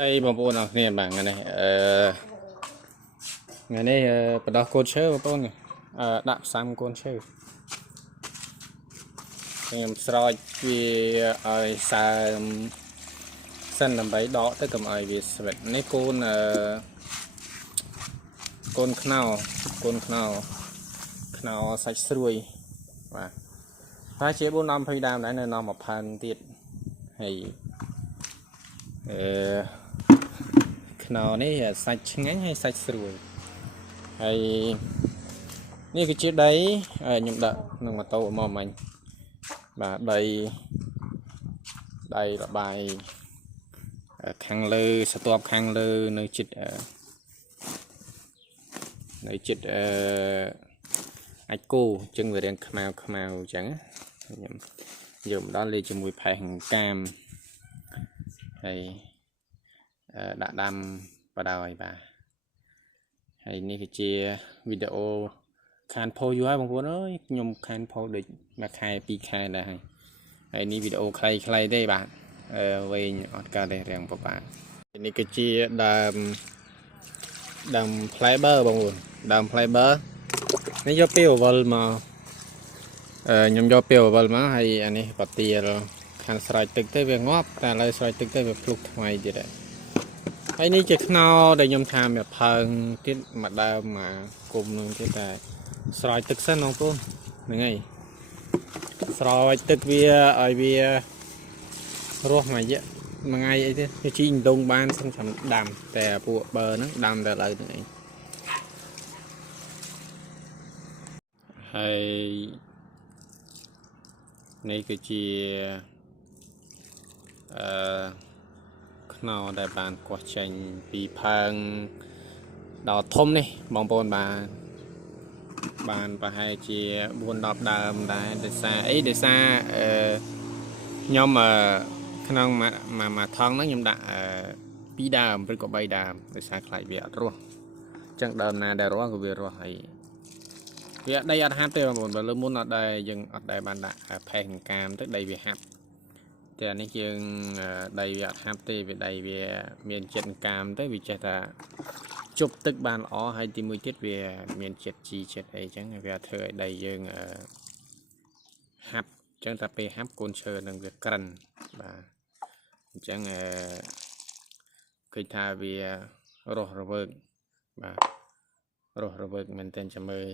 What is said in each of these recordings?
Đâyបងប្អូនអរគ្នាបាទថ្ងៃនេះបដោះកូនឈើបងប្អូនដាក់ផ្សំកូនឈើខ្ញុំស្រោចវាឲ្យសើមសិនដើម្បីដកទៅកុំឲ្យវាស្វិតនេះកូនខ្នោសាច់ស្រួយបាទប្រហែលជា4-20ដើមដែរនៅនាំមកផើងទៀតហើយខ្នោនេះសាច់ឆ្ងាញ់ហើយសាច់ស្រួយហើយនេះគឺជាដីខ្ញុំដាក់ក្នុងម៉ូតូមកមិញបាទដីរបាយខាងលើស្ទាប់ខាងលើនៅចិត្តអាចគោអញ្ចឹងវារាងខ្មៅអញ្ចឹងខ្ញុំយកមកដល់លេជាមួយផេះកាមហើយដាក់ដាំបដ ாய் បាទហើយនេះគឺជាវីដេអូខានផុសយូរហើយបងប្អូនអើយខ្ញុំខានផុសដូចមួយខែ2ខែដែរហើយនេះវីដេអូខ្លីទេបាទវែងអត់កើតទេរាំងបបានេះគឺជាដើមផ្លែបឺបងប្អូនដើមផ្លែបឺនេះយកពេលវល់មកខ្ញុំយកពេលវល់មកហើយអានេះបទាលខាងស្រោចទឹកទៅវាងាប់តែឥឡូវស្រោចទឹកទៅវាភ្លុកថ្មីទៀតហើយនេះជាខ្នោដែលខ្ញុំថាវាផើងទៀតមួយដើមមកគុំនឹងទៀតតែស្រោចទឹកសិនបងប្អូនហ្នឹងហើយស្រោចទឹកវាឲ្យវារស់មួយថ្ងៃអីទេវាជីដងបានសឹងចាំដាំតែពួកបើហ្នឹងដាំតែឥឡូវហ្នឹងឯងហើយនេះគឺជាខ្នោដែលបានកោះចេញពីផើងដល់ធំនេះបងប្អូនបានប្រហែលជា4-10ដើមដែរដោយសារខ្ញុំក្នុងមួយថងហ្នឹងខ្ញុំដាក់2ដើមឬក៏3ដើមដោយសារខ្លាចវាអត់រស់អញ្ចឹងដើមណាដែលរស់ក៏វារស់ហើយវាដីអត់ហាប់ទេបងប្អូនបើលើមុនអត់ដែរយើងអត់ដែរបានដាក់ផេះកាមទៅដីវាហាប់តែនេះយើងដីវាអត់ហាប់ទេវាដីវាមានចិត្តកាមទៅវាចេះតែជប់ទឹកបានល្អហើយទីមួយទៀតវាមានចិត្តជីចិត្តអីចឹងវាធ្វើឲ្យដីយើងហាប់ចឹងតែពេលហាប់កូនឈើនឹងវាក្រិនបាទអញ្ចឹងឃើញថាវារស់រវើកបាទរស់រវើកមែនទែនចាំមើល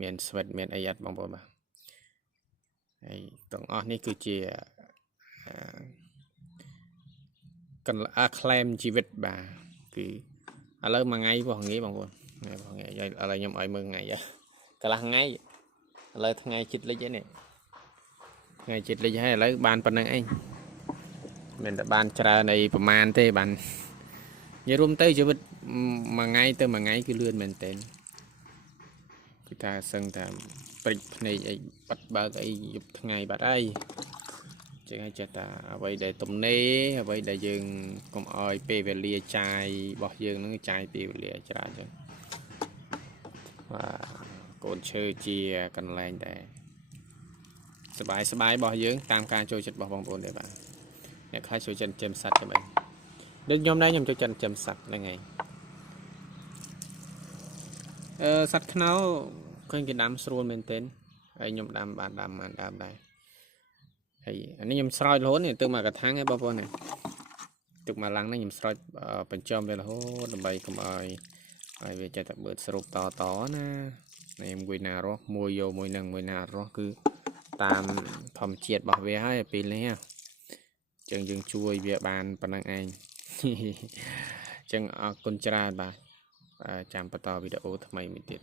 មានស្វិតមានអីអត់បងប្អូនបាទហើយទាំងអស់នេះគឺជាក្លែមជីវិតបាទគឺឥឡូវមួយថ្ងៃពោះងាយបងប្អូនថ្ងៃពោះងាយឥឡូវខ្ញុំឲ្យមើលថ្ងៃកន្លះថ្ងៃឥឡូវថ្ងៃចិត្តលិចហ្នឹងថ្ងៃចិត្តលិចហើយឥឡូវបានប៉ុណ្្នឹងឯងមិនតែបានច្រើនអីប្រមាណទេបាននិយាយរួមទៅជីវិតមួយថ្ងៃទៅមួយថ្ងៃគឺលឿនមែនតើគឺថាសឹងតែព្រិចភ្នែកអីបាត់បើកអីយប់ថ្ងៃបាត់ហើយចឹងហើយចេះតែអ្វីដែលទំនេរអ្វីដែលយើងកុំអោយពេលវេលាចាយរបស់យើងនឹងចាយពេលវេលាច្រើនចឹងបាទកូនឈើជាកន្លែងដែលសบายរបស់យើងតាមការចូលចិត្តរបស់បងប្អូនដែរបាទអ្នកខ្លះចូលចិត្តចិញ្ចឹមសត្វចឹងដូចខ្ញុំដែរខ្ញុំចូលចិត្តចិញ្ចឹមសត្វហ្នឹងហើយសត្វខ្នោឃើញគេដាំស្រួលមែនទែនហើយខ្ញុំដាំបានដែរហើយអានេះខ្ញុំស្រោចរហូតនេះទឹកមកកថាំងឯងបងប្អូនទឹកមកឡើងនេះខ្ញុំស្រោចបញ្ចំវារហូតដើម្បីកុំឲ្យវាចេះតែបឺតស្រូបតណានេះមួយណារស់មួយយកមួយនឹងមួយណារស់គឺតាមធម្មជាតិរបស់វាហើយពេលនេះចឹងយើងជួយវាបានប៉ុណ្ណឹងឯងចឹងអរគុណច្រើនបាទចាំបន្តវីដេអូថ្មីមួយទៀត